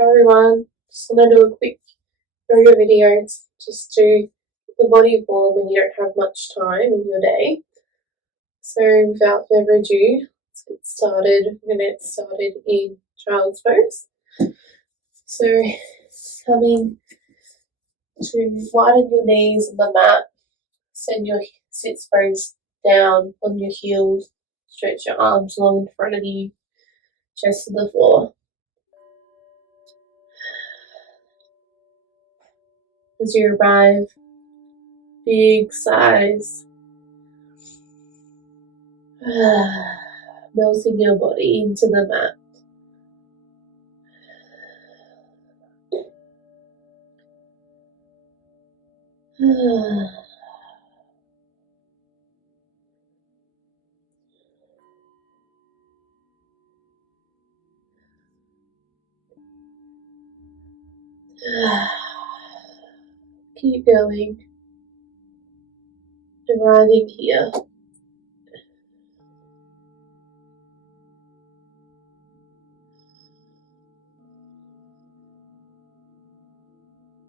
Everyone, just want to do a quick yoga video just to the body warm when you don't have much time in your day. So without further ado, let's get started. We're going to get started in child's pose. So coming to widen your knees on the mat, send your sits bones down on your heels, stretch your arms long in front of you, chest to the floor. As you arrive, big sighs, melting your body into the mat. Keep going, arriving here.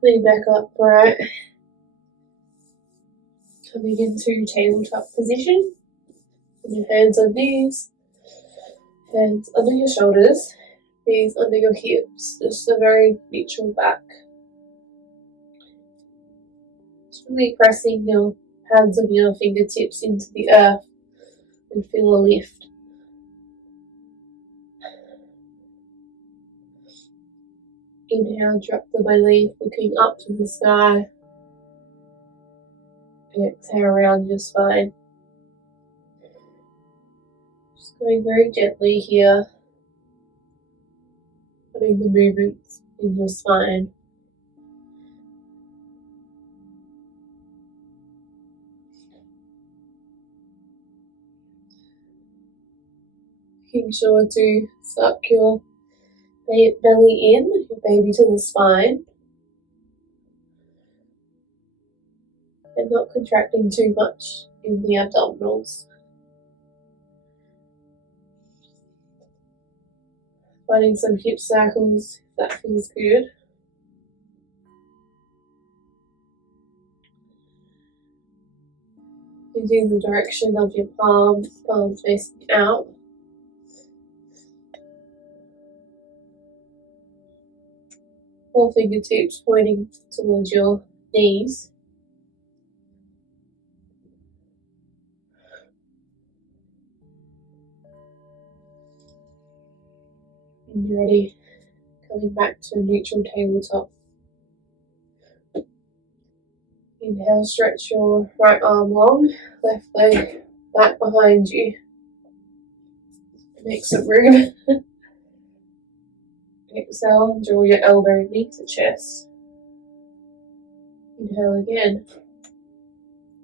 Coming back upright, coming into tabletop position. Put your hands on knees, hands under your shoulders, knees under your hips, just a very neutral back. Just really pressing your pads of your fingertips into the earth and feel a lift. Inhale, drop the belly, looking up to the sky. Exhale around your spine. Just going very gently here, putting the movements in your spine. Making sure to suck your belly in, your baby to the spine, and not contracting too much in the abdominals. Finding some hip circles if that feels good. Using the direction of your palms facing out. All fingertips pointing towards your knees. When you're ready, coming back to a neutral tabletop. Inhale, stretch your right arm long, left leg back behind you. Make some room. Exhale, draw your elbow knee to chest. Inhale again,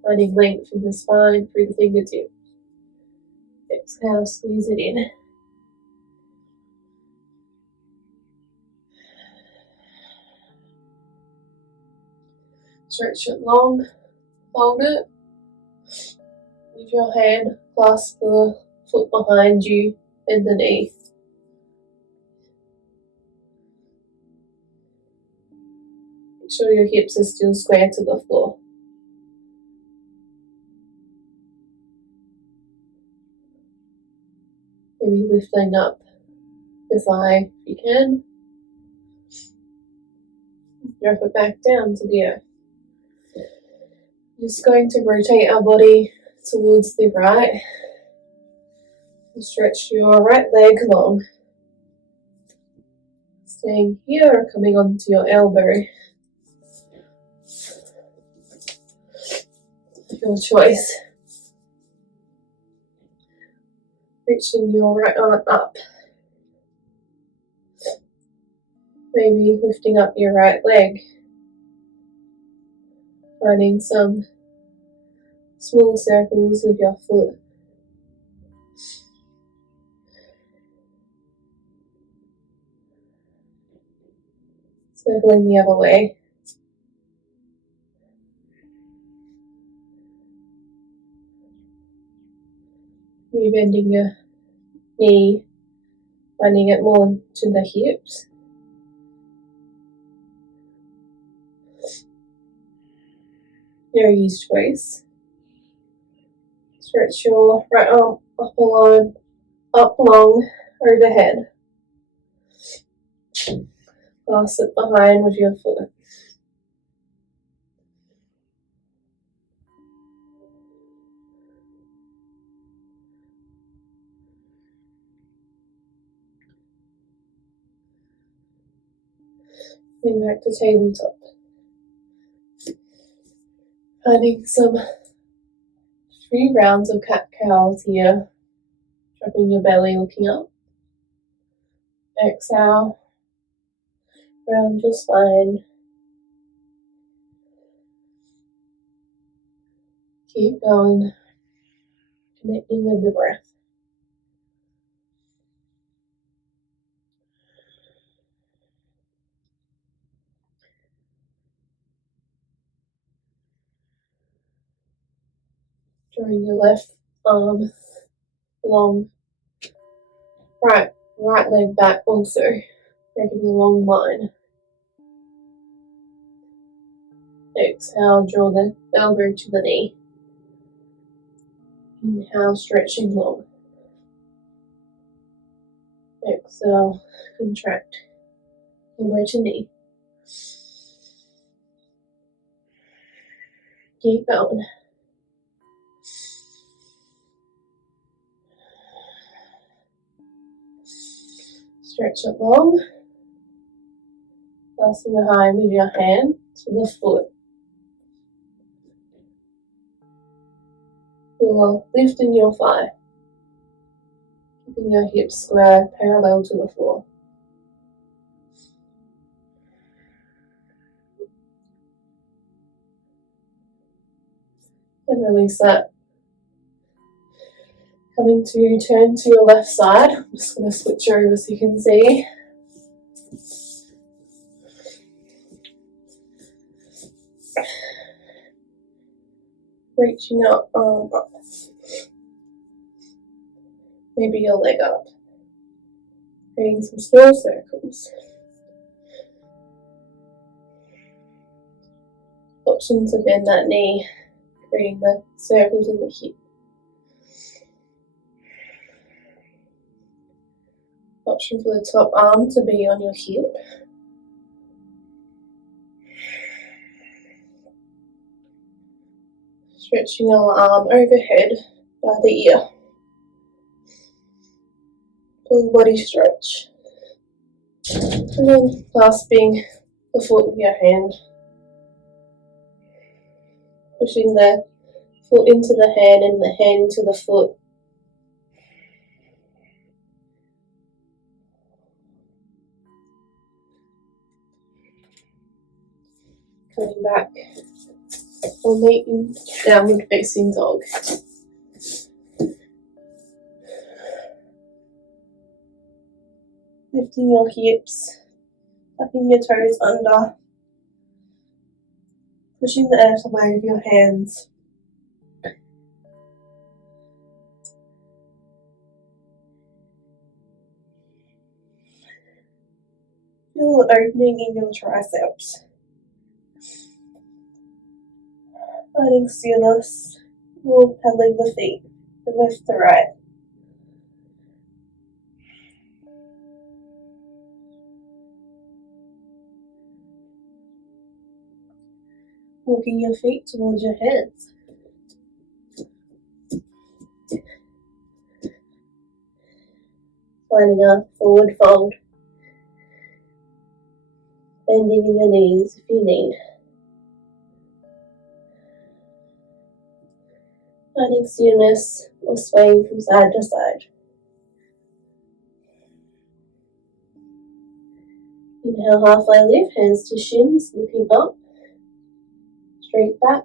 finding length in the spine through the fingertips. Exhale, squeeze it in. Stretch it long, fold it. With your hand, clasp the foot behind you and the knee. Make sure your hips are still square to the floor. Maybe lifting up your thigh if you can. Drop it back down to the earth. Just going to rotate our body towards the right. And stretch your right leg long. Staying here or coming onto your elbow. Your choice. Reaching your right arm up. Maybe lifting up your right leg. Finding some small circles with your foot. Circling the other way. Rebending your knee, finding it more to the hips. your ease choice. Stretch your right arm up along, overhead. Pass it behind with your foot. Bring back to tabletop. Finding some 3 rounds of cat-cows here. Dropping your belly, looking up. Exhale. Round your spine. Keep going. Connecting with the breath. Drawing your left arm long. Right leg back also. Making a long line. Exhale, draw the elbow to the knee. Inhale, stretching long. Exhale, contract. Elbow to knee. Keep going. Stretch it long. Passing behind with your hand to the foot. You're lifting your thigh. Keeping your hips square, parallel to the floor. And release that. Coming to turn to your left side. I'm just going to switch over so you can see. Reaching up, arm up. Maybe your leg up. Creating some small circles. Option to bend that knee, creating the circles in the hip. Option for the top arm to be on your hip. Stretching your arm overhead by the ear. Full body stretch. And then clasping the foot with your hand. Pushing the foot into the hand and the hand into the foot. Coming back. We'll meet in downward facing dog. Lifting your hips, tucking your toes under, pushing the earth away with your hands. Feel the opening in your triceps. Finding stillness, or pedaling the feet from left to right. Walking your feet towards your hands. Finding a forward fold. Bending in your knees if you need. Finding stillness or swaying from side to side. Inhale, halfway lift, hands to shins, looking up. Straight back.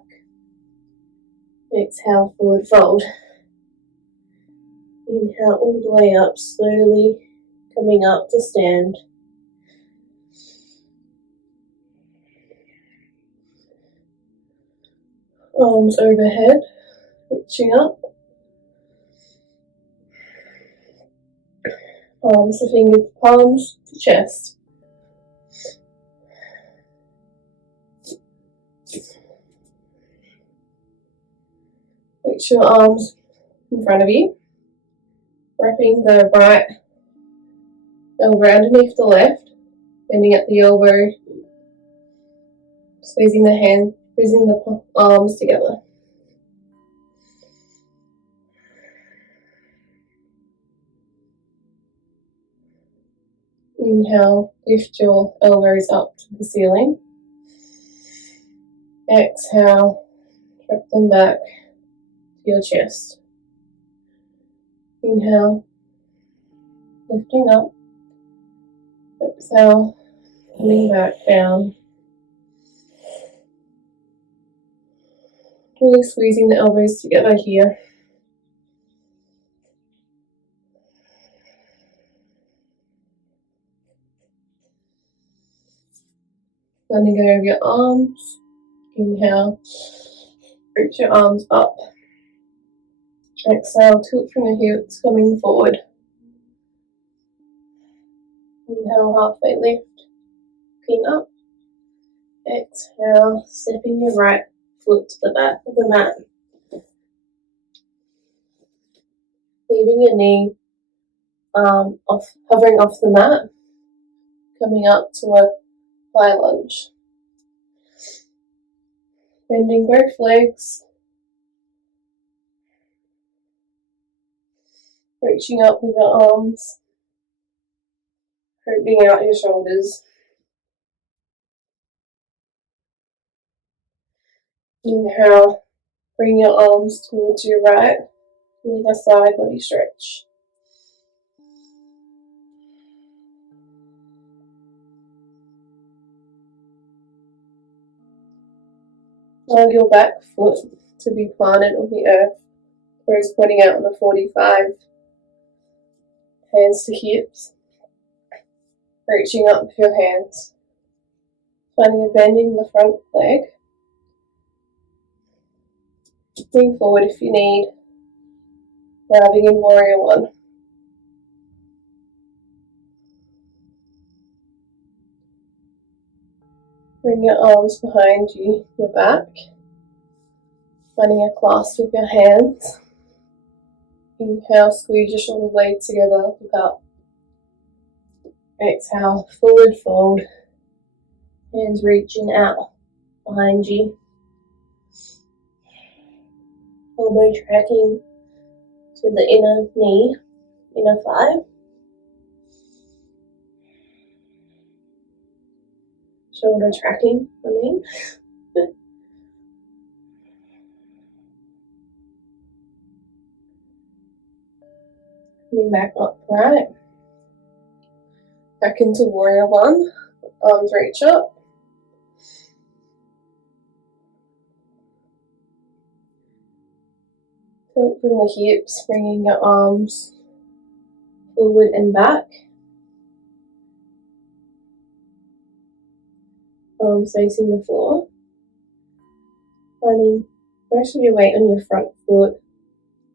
Exhale, forward fold. Inhale all the way up, slowly coming up to stand. Arms overhead, reaching up. Palms to fingers, palms to chest. Reach your arms in front of you, wrapping the right elbow underneath the left, bending at the elbow, squeezing the hand, squeezing the arms together. Inhale, lift your elbows up to the ceiling. Exhale, drop them back to your chest. Inhale, lifting up. Exhale, coming back down. Really squeezing the elbows together here. Letting go of your arms. Inhale, reach your arms up. Exhale, tilt from the hips, coming forward. Inhale, halfway lift, looking up. Exhale, stepping your right foot to the back of the mat. Leaving your knee hovering off the mat, coming up to a high lunge. Bending both legs, reaching up with your arms, opening out your shoulders. Inhale, bring your arms towards your right, doing a side body stretch. Allow your back foot to be planted on the earth, toes pointing out on the 45. Hands to hips, reaching up with your hands. Finding a bend in the front leg. Bring forward if you need. Arriving in warrior one. Bring your arms behind you, your back. Finding a clasp with your hands. Inhale, squeeze your shoulder blades together, look up. Exhale, forward fold. Hands reaching out behind you. Elbow tracking to the inner knee, inner thigh. Shoulder tracking, Coming back upright. Back into warrior one. Arms reach up. Tilt from the hips, bringing your arms forward and back. Arms facing the floor. Finding most of your weight on your front foot,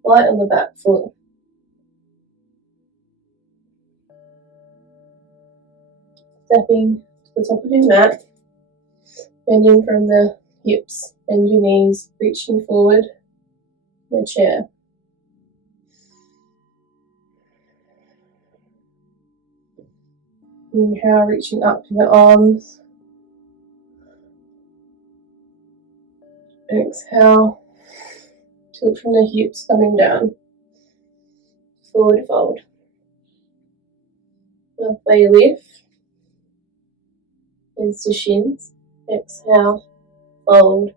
light on the back foot. Stepping to the top of your mat, bending from the hips, bend your knees, reaching forward in a chair. Inhale, reaching up to the arms. Exhale, tilt from the hips, coming down. Forward fold. Halfway lift. Hands to shins. Exhale, fold.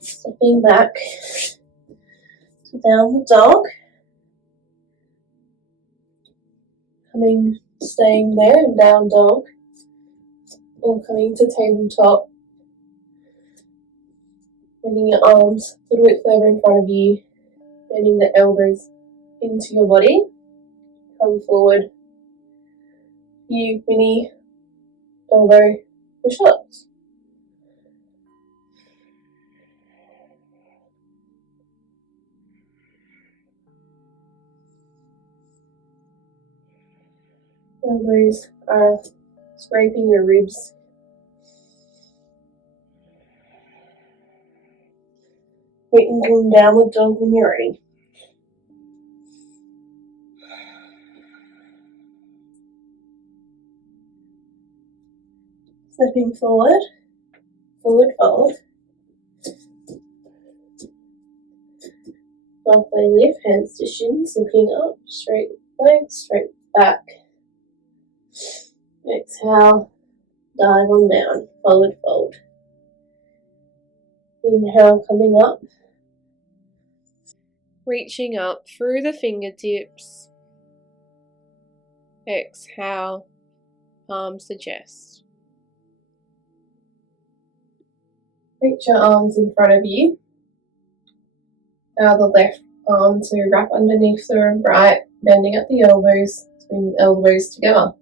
Stepping back to downward dog. Staying there in down dog. Or coming to tabletop. Bringing your arms a little bit further in front of you. Bending the elbows into your body. Come forward. Few mini elbow push-ups. Elbows are scraping your ribs. Waiting to downward dog when you're ready. Stepping forward, forward fold. Halfway lift, hands to shins, looking up, straight legs, straight back. Exhale, dive on down, forward fold. Inhale, coming up. Reaching up through the fingertips. Exhale, palms to chest. Reach your arms in front of you. Allow the left arm to wrap underneath the right, bending at the elbows, bring the elbows together.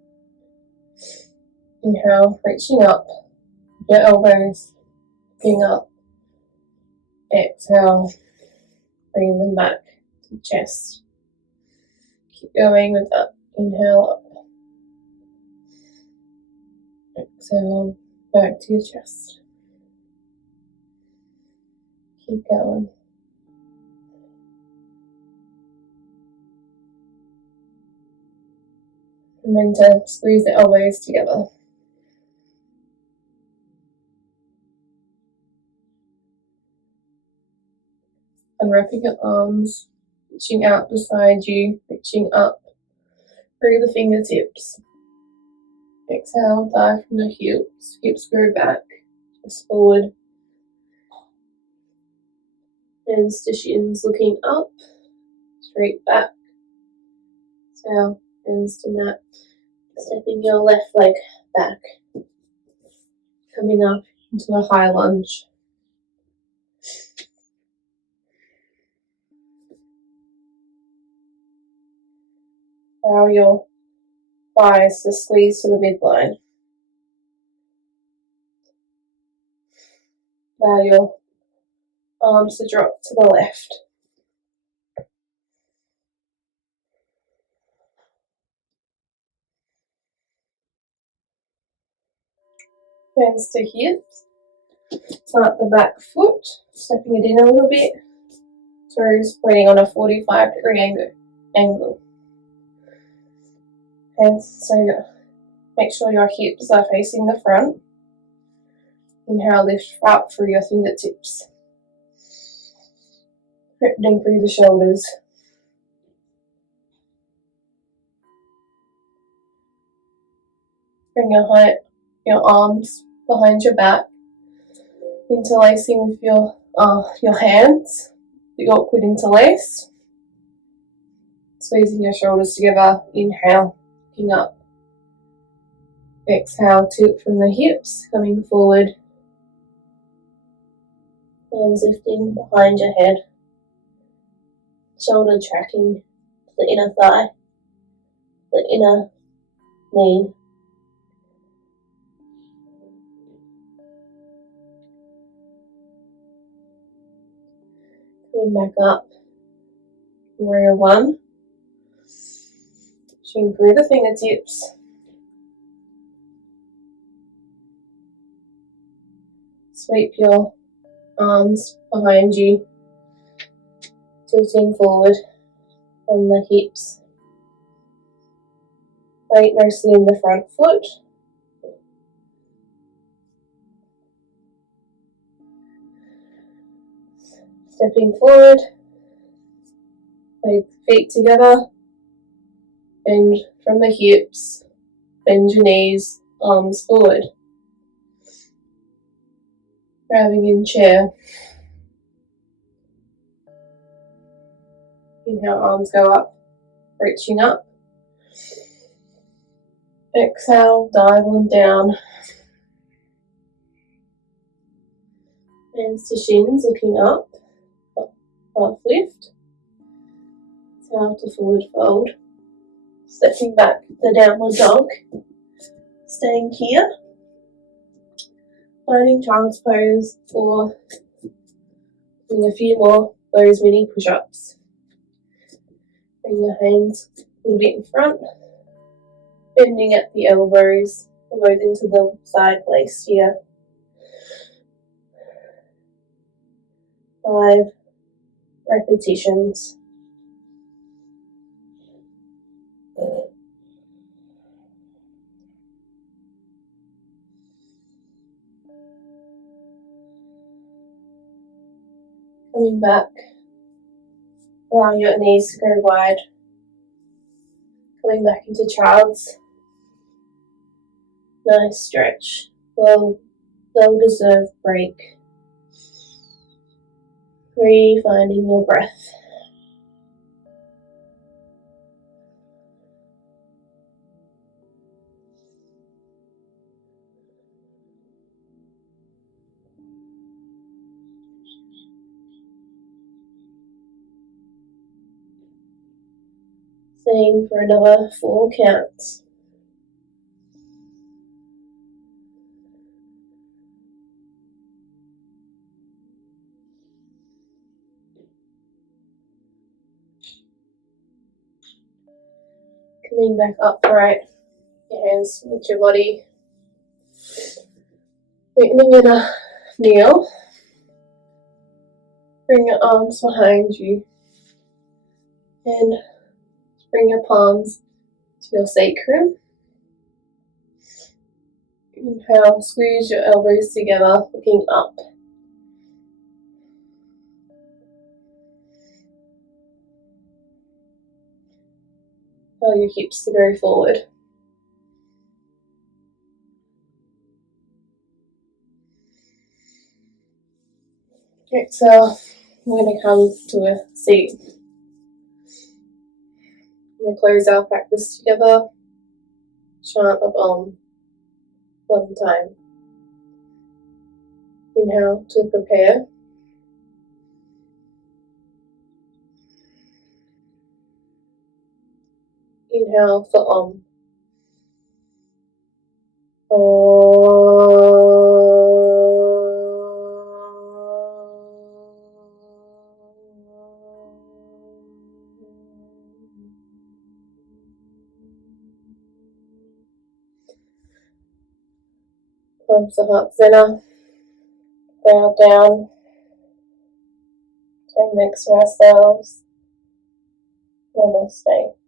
Inhale, reaching up, your elbows, looking up. Exhale, bring them back to the chest. Keep going with that. Inhale up. Exhale, back to your chest. Keep going. Remember to squeeze the elbows together. Unwrapping your arms, reaching out beside you, reaching up through the fingertips. Exhale, dive from the hips go back, just forward. Hands to shins, looking up, straight back. Exhale, hands to mat. Stepping your left leg back. Coming up into a high lunge. Allow your thighs to squeeze to the midline. Allow your arms to drop to the left. Hands to hips. Plant the back foot, stepping it in a little bit. Toes pointing on a 45-degree angle. Hands, so make sure your hips are facing the front. Inhale, lift up through your fingertips. Ripping through the shoulders. Bring your arms behind your back, interlacing with your hands. The awkward interlace. Squeezing your shoulders together. Inhale, looking up. Exhale, tilt from the hips, coming forward. Hands lifting behind your head. Shoulder tracking the inner thigh, the inner knee. Coming back up. Warrior one. Reaching through the fingertips. Sweep your arms behind you, tilting forward from the hips. Weight mostly in the front foot. Stepping forward, feet together, bend from the hips, bend your knees, arms forward. Grabbing in chair. Inhale, arms go up, reaching up. Exhale, dive on down. Hands to shins, looking up. Half lift. Exhale to forward fold. Stepping back, the downward dog. Staying here. Finding child's pose or doing a few more those mini push-ups. Bring your hands a little bit in front. Bending at the elbows, elbows into the side place here. 5, repetitions. Coming back, allow your knees to go wide. Coming back into child's. Nice stretch. Well-deserved break. Finding your breath. Staying for another 4 counts. Coming back upright, your hands with your body. Straightening in a kneel. Bring your arms behind you and bring your palms to your sacrum. Inhale, squeeze your elbows together, looking up. Allow your hips to go forward. Exhale, we're going to come to a seat. We're going to close our practice together. Chant of Om 1 time. Inhale to prepare. Inhale for Om. Palms the heart center. Bow down. Turn next to ourselves. Namaste.